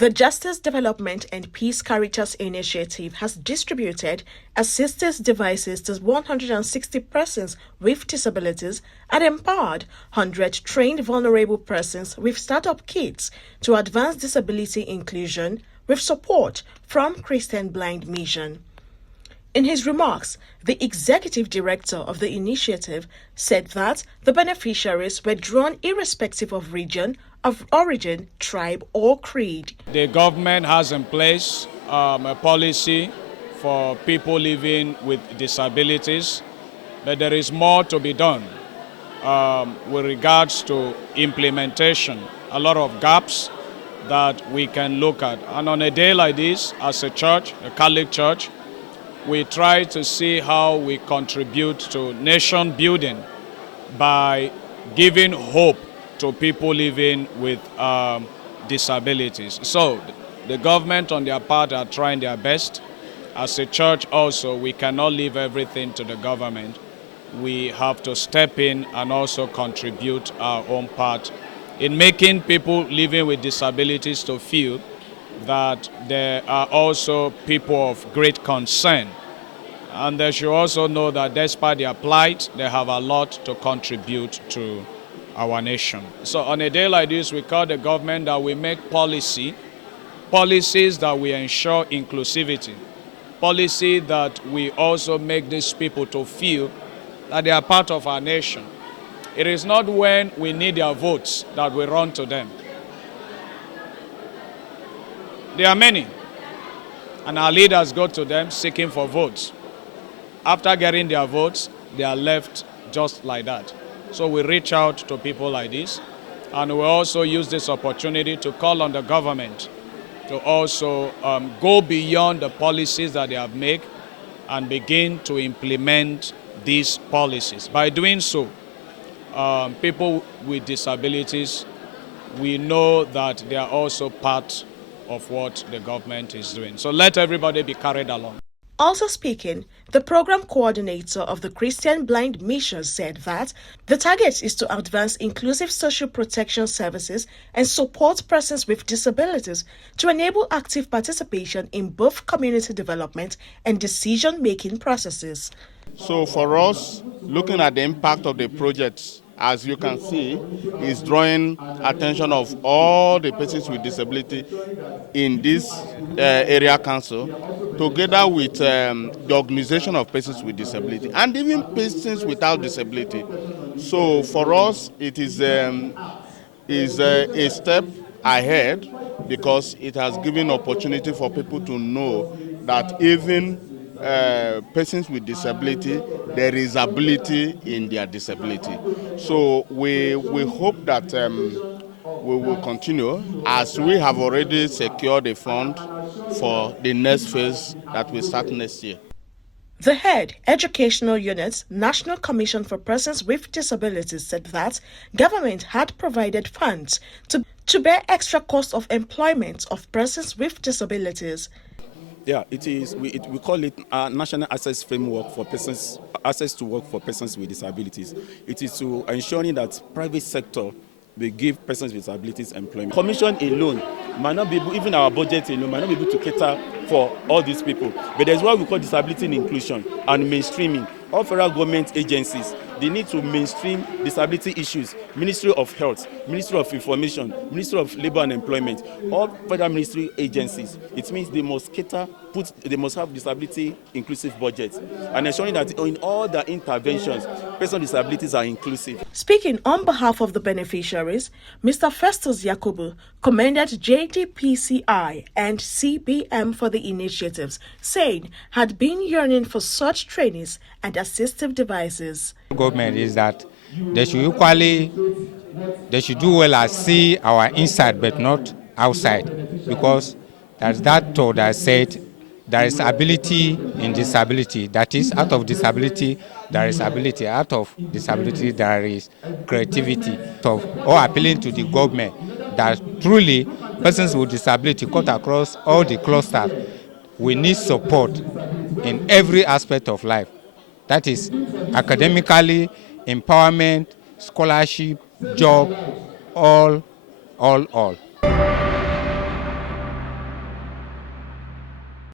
The Justice Development and Peace Caritas Initiative has distributed assistive devices to 160 persons with disabilities and empowered 100 trained vulnerable persons with startup kits to advance disability inclusion with support from Christian Blind Mission. In his remarks, the executive director of the initiative said that the beneficiaries were drawn irrespective of region, of origin, tribe, or creed. The government has in place a policy for people living with disabilities, but there is more to be done with regards to implementation. A lot of gaps that we can look at. And on a day like this, as a church, a Catholic church, we try to see how we contribute to nation building by giving hope to people living with disabilities. So the government on their part are trying their best. As a church also, we cannot leave everything to the government. We have to step in and also contribute our own part in making people living with disabilities to feel that there are also people of great concern. And they should also know that despite their plight, they have a lot to contribute to our nation. So on a day like this, we call the government that we make policies that we ensure inclusivity, policy that we also make these people to feel that they are part of our nation. It is not when we need their votes that we run to them. There are many, and our leaders go to them seeking for votes. After getting their votes, they are left just like that. So we reach out to people like this, and we also use this opportunity to call on the government to also go beyond the policies that they have made and begin to implement these policies. By doing so, people with disabilities, we know that they are also part of what the government is doing. So let everybody be carried along. Also speaking, the program coordinator of the Christian Blind Mission said that the target is to advance inclusive social protection services and support persons with disabilities to enable active participation in both community development and decision-making processes. So for us, looking at the impact of the projects, as you can see, is drawing attention of all the persons with disability in this area council, together with the organization of persons with disability and even persons without disability. So for us, it is a step ahead because it has given opportunity for people to know that even persons with disability, there is ability in their disability. So we hope that we will continue, as we have already secured a fund for the next phase that will start next year. The head educational unit, National Commission for Persons with Disabilities, said that government had provided funds to bear extra cost of employment of persons with disabilities. Yeah, it is. We call it a national access framework for persons, access to work for persons with disabilities. It is to ensuring that private sector will give persons with disabilities employment. Commission alone might not be able, even our budget alone might not be able to cater for all these people. But there's what we call disability and inclusion and mainstreaming. All federal government agencies, they need to mainstream disability issues. Ministry of Health, Ministry of Information, Ministry of Labor and Employment, all federal ministry agencies. It means they must cater, they must have disability inclusive budgets, and ensuring that in all their interventions, persons with disabilities are inclusive. Speaking on behalf of the beneficiaries, Mr. Festus Yakubu commended JDPCI and CBM for the initiatives, saying had been yearning for such trainings and assistive devices. Government is that they should do well as see our inside but not outside, because there's that thought that said there is ability in disability. That is, out of disability there is ability, out of disability there is creativity. So, or appealing to the government that truly persons with disability cut across all the clusters, we need support in every aspect of life. That is academically, empowerment, scholarship, job, all.